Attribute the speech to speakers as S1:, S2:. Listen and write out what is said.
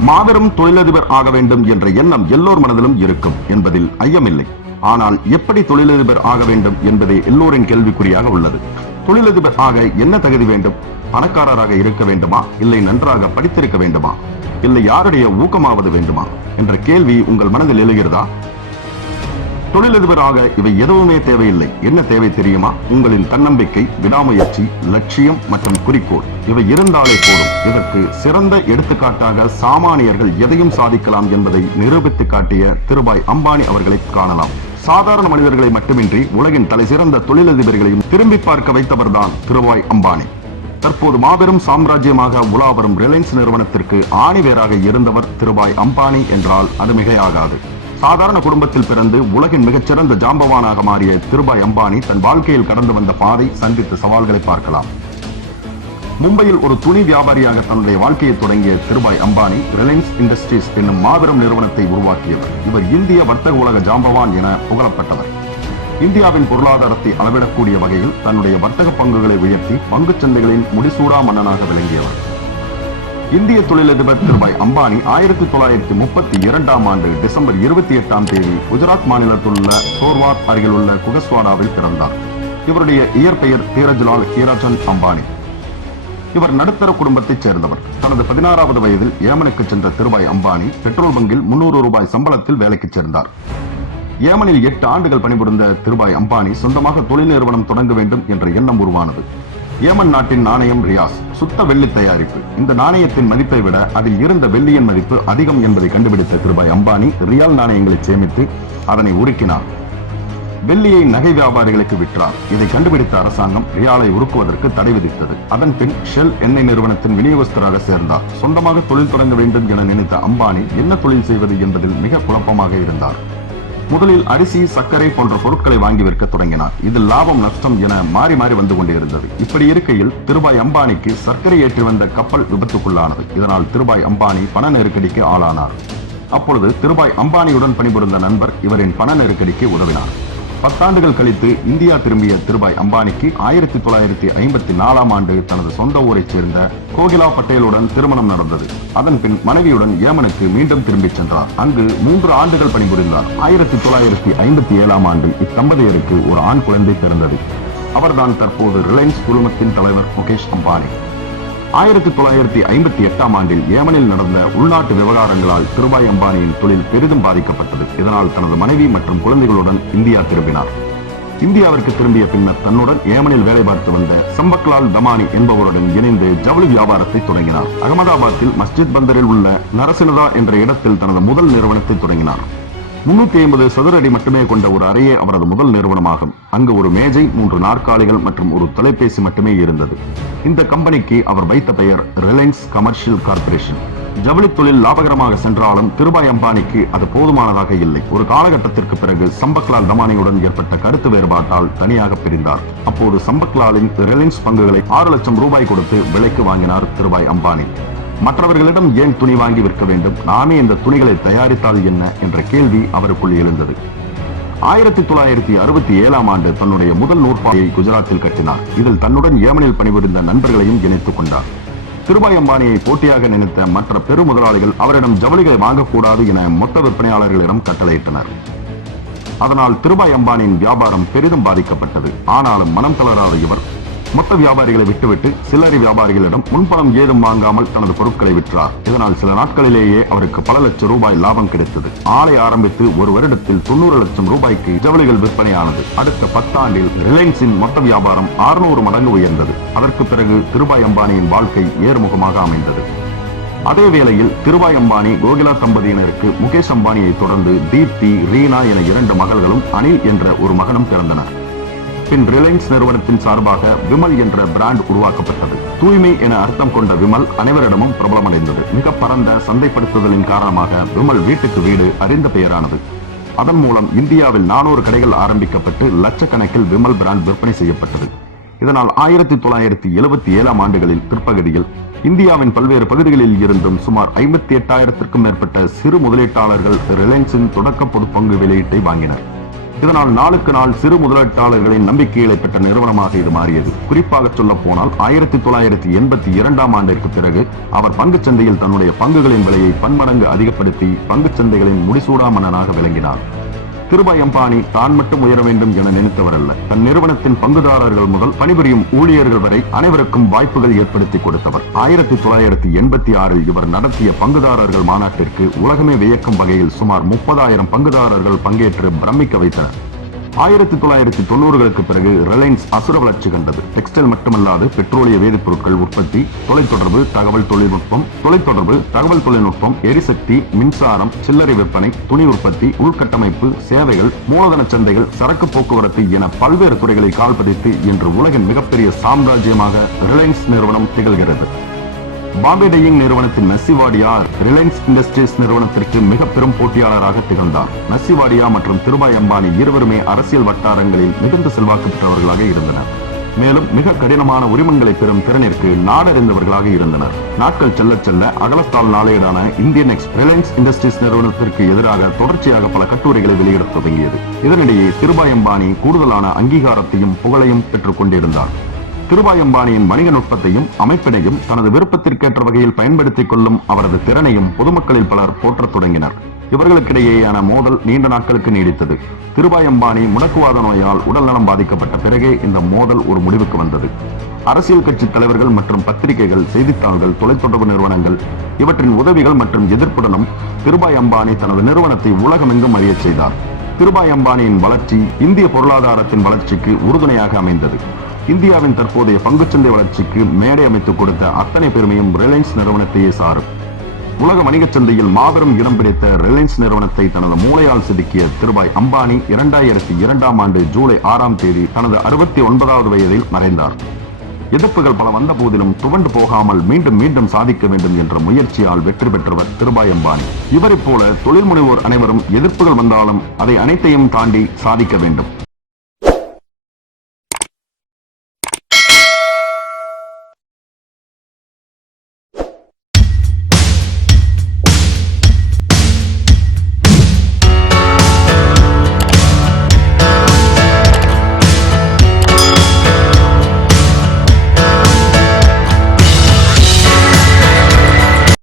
S1: மாபெரும் தொழிலதிபர் ஆக வேண்டும் என்ற எண்ணம் எல்லோர் மனதிலும் இருக்கும் என்பதில் ஐயமில்லை. ஆனால் எப்படி தொழிலதிபர் ஆக வேண்டும் என்பதே எல்லோரின் கேள்விக்குறியாக உள்ளது. தொழிலதிபர் ஆக என்ன தகுதி வேண்டும்? பணக்காரராக இருக்க வேண்டுமா? இல்லை நன்றாக படித்திருக்க வேண்டுமா? இல்லை யாருடைய ஊக்கமாவது வேண்டுமா? என்ற கேள்வி உங்கள் மனதில் எழுகிறதா? தொழிலதிபராக இவை எதுவுமே தேவையில்லை. என்ன தேவை தெரியுமா? உங்களின் தன்னம்பிக்கை விடாமுயற்சி லட்சியம் மற்றும் குறிக்கோள். இவை இருந்தாலே போதும். இதற்கு சிறந்த எடுத்துக்காட்டாக சாமானியர்கள் எதையும் சாதிக்கலாம் என்பதை நிரூபித்து காட்டிய திருபாய் அம்பானி அவர்களை காணலாம். சாதாரண மனிதர்களை மட்டுமின்றி உலகின் தலை சிறந்த தொழிலதிபர்களையும் திரும்பி பார்க்க வைத்தவர்தான் திருபாய் அம்பானி. தற்போது மாபெரும் சாம்ராஜ்யமாக உலா வரும் ரிலையன்ஸ் நிறுவனத்திற்கு ஆணிவேராக இருந்தவர் திருபாய் அம்பானி என்றால் அது மிகையாகாது. சாதாரண குடும்பத்தில் பிறந்து உலகின் மிகச்சிறந்த ஜாம்பவானாக மாறிய திருபாய் அம்பானி தன் வாழ்க்கையில் கடந்து வந்த பாதை சந்தித்த சவால்களை பார்க்கலாம். மும்பையில் ஒரு துணி வியாபாரியாக தன்னுடைய வாழ்க்கையை தொடங்கிய திருபாய் அம்பானி ரிலையன்ஸ் இண்டஸ்ட்ரீஸ் என்னும் மாபெரும் நிறுவனத்தை உருவாக்கியவர். இவர் இந்திய வர்த்தக உலக ஜாம்பவான் என புகழப்பட்டவர். இந்தியாவின் பொருளாதாரத்தை அளவிடக்கூடிய வகையில் தன்னுடைய வர்த்தக பங்குகளை உயர்த்தி பங்குச் சந்தைகளின் முடிசூடா மன்னனாக விளங்கியவர். இந்திய தொழிலதிபர் திருபாய் அம்பானி ஆயிரத்தி தொள்ளாயிரத்தி முப்பத்தி இரண்டாம் ஆண்டு டிசம்பர் இருபத்தி எட்டாம் தேதி குஜராத் மாநிலத்தில் உள்ள சோர்வாத் அருகில் உள்ள குகஸ்வாடாவில் பிறந்தார். இவருடைய இயற்பெயர் தீரஜ்லால் ஹீராஜன் அம்பானி. இவர் நடுத்தர குடும்பத்தைச் சேர்ந்தவர். தனது பதினாறாவது வயதில் ஏமனுக்கு சென்ற திருபாய் அம்பானி பெட்ரோல் பங்கில் முன்னூறு ரூபாய் சம்பளத்தில் வேலைக்கு சேர்ந்தார். ஏமனில் எட்டு ஆண்டுகள் பணிபுரிந்த திருபாய் அம்பானி சொந்தமாக தொழில் நிறுவனம் தொடங்க வேண்டும் என்ற எண்ணம் உருவானது. ஏமன் நாட்டின் நாணயம் ரியாஸ். சுத்த வெள்ளி தயாரிப்பு. இந்த நாணயத்தின் மதிப்பை விட அதில் இருந்த வெள்ளியின் மதிப்பு அதிகம் என்பதை கண்டுபிடித்த திருபாய் அம்பானி ரியால் நாணயங்களை சேமித்து அதனை உருக்கினார். வெள்ளியை நகை வியாபாரிகளுக்கு விற்றார். இதை கண்டுபிடித்த அரசாங்கம் ரியாலை உருக்குவதற்கு தடை விதித்தது. அதன் பின் ஷெல் எண்ணெய் நிறுவனத்தின் விநியோகஸ்தராக சேர்ந்தார். சொந்தமாக தொழில் தொடங்க வேண்டும் என நினைத்த அம்பானி என்ன தொழில் செய்வது என்பதில் மிக குழப்பமாக இருந்தார். முதலில் அரிசி சர்க்கரை போன்ற பொருட்களை வாங்கி விற்க தொடங்கினார். இதில் லாபம் நஷ்டம் என மாறி மாறி வந்து கொண்டிருந்தது. இப்படி இருக்கையில் திருபாய் அம்பானிக்கு சர்க்கரை ஏற்றி வந்த கப்பல் விபத்துக்குள்ளானது. இதனால் திருபாய் அம்பானி பண நெருக்கடிக்கு ஆளானார். அப்பொழுது திருபாய் அம்பானியுடன் பணிபுரிந்த நண்பர் இவரின் பண நெருக்கடிக்கு உதவினார். பத்தாண்டுகள் கழித்து இந்தியா திரும்பிய திருபாய் அம்பானிக்கு ஆயிரத்தி தொள்ளாயிரத்தி ஐம்பத்தி நாலாம் ஆண்டு தனது சொந்த ஊரைச் சேர்ந்த கோகிலா பட்டேலுடன் திருமணம் நடந்தது. அதன் பின் மனைவியுடன் ஏமனுக்கு மீண்டும் திரும்பிச் சென்றார். அங்கு மூன்று ஆண்டுகள் பணிபுரிந்தார். ஆயிரத்தி தொள்ளாயிரத்தி ஐம்பத்தி ஏழாம் ஆண்டு இத்தம்பதியருக்கு ஒரு ஆண் குழந்தை பிறந்தது. அவர்தான் தற்போது ரிலையன்ஸ் குழுமத்தின் தலைவர் முகேஷ் அம்பானி. ஆயிரத்தி தொள்ளாயிரத்தி ஐம்பத்தி எட்டாம் ஆண்டில் ஏமனில் நடந்த உள்நாட்டு விவகாரங்களால் திருபாய் அம்பானியின் தொழில் பெரிதும் பாதிக்கப்பட்டது. இதனால் தனது மனைவி மற்றும் குழந்தைகளுடன் இந்தியா திரும்பினார். இந்தியாவிற்கு திரும்பிய பின்னர் தன்னுடன் ஏமனில் வேலை பார்த்து வந்த சம்பக்லால் தமானி என்பவருடன் இணைந்து ஜவுளி வியாபாரத்தை தொடங்கினார். அகமதாபாத்தில் மஸ்ஜித் பந்தரில் உள்ள நரசினதா என்ற இடத்தில் தனது முதல் நிறுவனத்தை தொடங்கினார். முன்னூத்தி ஐம்பது சதுர அடி மட்டுமே கொண்ட ஒரு அறையே அவரது முதல் நிறுவனமாகும். அங்கு ஒரு மேஜை மூன்று நாற்காலிகள் மற்றும் ஒரு தொலைபேசி மட்டுமே இருந்தது. இந்த கம்பெனிக்கு அவர் வைத்த பெயர் ரிலையன்ஸ் கமர்ஷியல் கார்பரேஷன் ஜவுளி தொழில் லாபகரமாக சென்றாலும் திருபாய் அம்பானிக்கு அது போதுமானதாக இல்லை. ஒரு காலகட்டத்திற்கு பிறகு சம்பக்லால் தமானியுடன் ஏற்பட்ட கருத்து வேறுபாட்டால் தனியாக பிரிந்தார். அப்போது சம்பக்லாலின் ரிலையன்ஸ் பங்குகளை ஆறு லட்சம் ரூபாய் கொடுத்து விலைக்கு வாங்கினார் திருபாய் அம்பானி. மற்றவர்களிடம் ஏன் துணி வாங்கி விற்க வேண்டும்? நாமே இந்த துணிகளை தயாரித்தால் என்ன? என்ற கேள்வி அவருக்குள் எழுந்தது. ஆயிரத்தி தொள்ளாயிரத்தி அறுபத்தி ஏழாம் ஆண்டு தன்னுடைய முதல் நூற்பாயை குஜராத்தில் கட்டினார். இதில் தன்னுடன் ஏமனில் பணிபுரிந்த நண்பர்களையும் இணைத்துக் கொண்டார். திருபாய் அம்பானியை போட்டியாக நினைத்த மற்ற பெரு முதலாளிகள் அவரிடம் ஜவுளிகளை வாங்கக்கூடாது என மொத்த விற்பனையாளர்களிடம் கட்டளையிட்டனர். அதனால் திருபாய் அம்பானியின் வியாபாரம் பெரிதும் பாதிக்கப்பட்டது. ஆனாலும் மனம் தளராத இவர் மொத்த வியாபாரிகளை விட்டுவிட்டு சில்லறை வியாபாரிகளிடம் முன்பணம் ஏதும் வாங்காமல் தனது பொருட்களை விற்றார். இதனால் சில நாட்களிலேயே அவருக்கு பல லட்சம் ரூபாய் லாபம் கிடைத்தது. ஆலை ஆரம்பித்து ஒரு வருடத்தில் தொண்ணூறு லட்சம் ரூபாய்க்கு ஜவுளிகள் விற்பனையானது. அடுத்த பத்தாண்டில் ரிலையன்ஸின் மொத்த வியாபாரம் 600 மடங்கு உயர்ந்தது. அதற்கு பிறகு திருபாய் அம்பானியின் வாழ்க்கை ஏறுமுகமாக அமைந்தது. அதே வேளையில் திருபாய் அம்பானி கோகிலா தம்பதியினருக்கு முகேஷ் அம்பானியை தொடர்ந்து தீப்தி ரீனா என இரண்டு மகள்களும் அனில் என்ற ஒரு மகனும் பிறந்தனர். பின் ரிலையன்ஸ் நிறுவனத்தின் சார்பாக விமல் என்ற பிராண்ட் உருவாக்கப்பட்டது. தூய்மை என அர்த்தம் கொண்ட விமல் அனைவரிடமும் பிரபலமடைந்தது. மிக பரந்த சந்தைப்படுத்துதலின் காரணமாக விமல் வீட்டுக்கு வீடு அறிந்த பெயரானது. அதன் மூலம் இந்தியாவில் நானூறு கடைகள் ஆரம்பிக்கப்பட்டு லட்சக்கணக்கில் விமல் பிராண்ட் விற்பனை செய்யப்பட்டது. இதனால் ஆயிரத்தி தொள்ளாயிரத்தி எழுபத்தி ஏழாம் ஆண்டுகளில் பிற்பகுதியில் இந்தியாவின் பல்வேறு பகுதிகளில் இருந்தும் சுமார் ஐம்பத்தி எட்டாயிரத்திற்கும் மேற்பட்ட சிறு முதலீட்டாளர்கள் ரிலையன்ஸின் தொடக்க பொது பங்கு வெளியீட்டை வாங்கினர். இதனால் நாளுக்கு நாள் சிறு முதலீட்டாளர்களின் நம்பிக்கைகளை பெற்ற நிறுவனமாக இது மாறியது. குறிப்பாக சொல்ல போனால் ஆயிரத்தி தொள்ளாயிரத்தி எண்பத்தி இரண்டாம் ஆண்டிற்கு பிறகு அவர் பங்குச் சந்தையில் தன்னுடைய பங்குகளின் விலையை பன்மடங்கு அதிகப்படுத்தி பங்குச் சந்தைகளின் முடிசூடா மன்னனாக விளங்கினார். திருபாய் தான் மட்டும் உயர வேண்டும் என நினைத்தவர் அல்ல தன் நிறுவனத்தின் பங்குதாரர்கள் முதல் பணிபுரியும் ஊழியர்கள் வரை அனைவருக்கும் வாய்ப்புகள் ஏற்படுத்தி கொடுத்தவர். ஆயிரத்தி தொள்ளாயிரத்தி எண்பத்தி ஆறில் இவர் நடத்திய பங்குதாரர்கள் மாநாட்டிற்கு உலகமே வியக்கும் வகையில் சுமார் முப்பதாயிரம் பங்குதாரர்கள் பங்கேற்று பிரமிக்க வைத்தனர். ஆயிரத்தி தொள்ளாயிரத்தி தொண்ணூறுகளுக்கு பிறகு ரிலையன்ஸ் அசுர வளர்ச்சி கண்டது. டெக்ஸ்டைல் மட்டுமல்லாது பெட்ரோலிய வேதிப்பொருட்கள் உற்பத்தி தொலைத்தொடர்பு தகவல் தொழில்நுட்பம் தொலைத்தொடர்பு தகவல் தொழில்நுட்பம் எரிசக்தி மின்சாரம் சில்லறை விற்பனை துணி உற்பத்தி உள்கட்டமைப்பு சேவைகள் மூலதன சந்தைகள் சரக்கு போக்குவரத்து என பல்வேறு துறைகளை கால்பதித்து இன்று உலகின் மிகப்பெரிய சாம்ராஜ்யமாக ரிலையன்ஸ் நிறுவனம் திகழ்கிறது. பாம்பே டையிங் நிறுவனத்தின் மெஸ்ஸிவாடியா ரிலையன்ஸ் இண்டஸ்ட்ரீஸ் நிறுவனத்திற்கு மிக பெரும் போட்டியாளராக திகழ்ந்தார். மெஸ்ஸிவாடியா மற்றும் திருபாய் அம்பானி இருவருமே அரசியல் வட்டாரங்களில் மிகுந்த செல்வாக்கு பெற்றவர்களாக இருந்தனர். மேலும் மிக கடினமான உரிமங்களை பெறும் திறனிற்கு நாடறிந்தவர்களாக இருந்தனர். நாட்கள் செல்ல செல்ல அகலத்தால் நாளேடான இந்தியன் எக்ஸ் ரிலையன்ஸ் இண்டஸ்ட்ரீஸ் நிறுவனத்திற்கு எதிராக தொடர்ச்சியாக பல கட்டுரைகளை வெளியிடத் தொடங்கியது. இதனிடையே திருபாய் அம்பானி கூடுதலான அங்கீகாரத்தையும் புகழையும் பெற்றுக் கொண்டிருந்தார். திருபாய் அம்பானியின் வணிக நுட்பத்தையும் அமைப்பினையும் தனது விருப்பத்திற்கேற்ற வகையில் பயன்படுத்திக் கொள்ளும் அவரது திறனையும் பொதுமக்களில் பலர் போற்றத் தொடங்கினர். இவர்களுக்கிடையேயான மோதல் நீண்ட நாட்களுக்கு நீடித்தது. திருபாய் அம்பானி முடக்குவாத நோயால் உடல்நலம் பாதிக்கப்பட்ட பிறகே இந்த மோதல் ஒரு முடிவுக்கு வந்தது. அரசியல் கட்சி தலைவர்கள் மற்றும் பத்திரிகைகள் செய்தித்தாள்கள் தொலைத்தொடர்பு நிறுவனங்கள் இவற்றின் உதவிகள் மற்றும் எதிர்ப்புடனும் திருபாய் அம்பானி தனது நிறுவனத்தை உலகமெங்கும் அறிய செய்தார். திருபாய் அம்பானியின் வளர்ச்சி இந்திய பொருளாதாரத்தின் வளர்ச்சிக்கு உறுதுணையாக அமைந்தது. இந்தியாவின் தற்போதைய பங்குச்சந்தை வளர்ச்சிக்கு மேடை அமைத்துக் கொடுத்த அத்தனை பெருமையும் ரிலையன்ஸ் நிறுவனத்தையே சாரும். உலக வணிகச் சந்தையில் மாபெரும் இடம் பிடித்த ரிலையன்ஸ் நிறுவனத்தை தனது மூளையால் செதுக்கிய திருபாய் அம்பானி இரண்டாயிரத்தி இரண்டாம் ஆண்டு ஜூலை ஆறாம் தேதி தனது அறுபத்தி ஒன்பதாவது வயதில் மறைந்தார். எதிர்ப்புகள் பல வந்த போதிலும் துவண்டு போகாமல் மீண்டும் மீண்டும் சாதிக்க வேண்டும் என்ற முயற்சியால் வெற்றி பெற்றவர் திருபாய் அம்பானி. இவரைப் போல தொழில் முனைவோர் அனைவரும் எதிர்ப்புகள் வந்தாலும் அதை அனைத்தையும் தாண்டி சாதிக்க வேண்டும்.